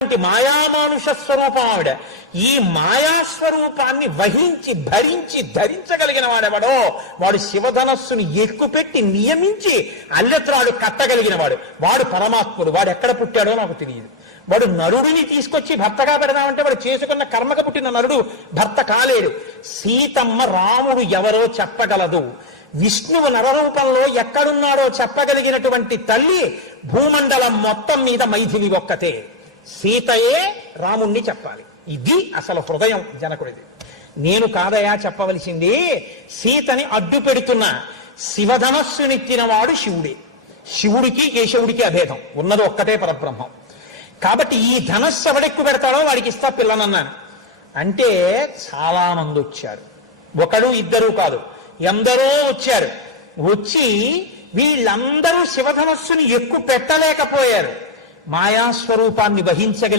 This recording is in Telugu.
మాయామానుష స్వరూపం ఆవిడ. ఈ మాయాస్వరూపాన్ని వహించి భరించి ధరించగలిగిన వాడెవడో వాడు శివధనస్సుని ఎక్కుపెట్టి నియమించి అల్లెత్రాడు కట్టగలిగిన వాడు. వాడు పరమాత్ముడు. వాడు ఎక్కడ పుట్టాడో నాకు తెలియదు. వాడు నరుడిని తీసుకొచ్చి భర్తగా పెడదామంటే వాడు చేసుకున్న కర్మక పుట్టిన నరుడు భర్త కాలేడు. సీతమ్మ రాముడు ఎవరో చెప్పగలదు. విష్ణువు నరరూపంలో ఎక్కడున్నాడో చెప్పగలిగినటువంటి తల్లి భూమండలం మొత్తం మీద మైథిలి ఒక్కతే. సీతయే రాముణ్ణి చెప్పాలి. ఇది అసలు హృదయం జనకుడిది. నేను కాదయా చెప్పవలసింది. సీతని అడ్డు పెడుతున్న శివధనస్సునిచ్చిన వాడు శివుడే. శివుడికి కేశవుడికి అభేదం ఉన్నది ఒక్కటే పరబ్రహ్మం. కాబట్టి ఈ ధనస్సు ఎవడెక్కు పెడతాడో వాడికి ఇస్తా పిల్లనన్నాను. అంటే చాలా మంది వచ్చారు. ఒకడు ఇద్దరు కాదు, ఎందరో వచ్చారు. వచ్చి వీళ్ళందరూ శివధనస్సుని ఎక్కువ పెట్టలేకపోయారు. మాయాస్వరూపాన్ని వహించగలిగి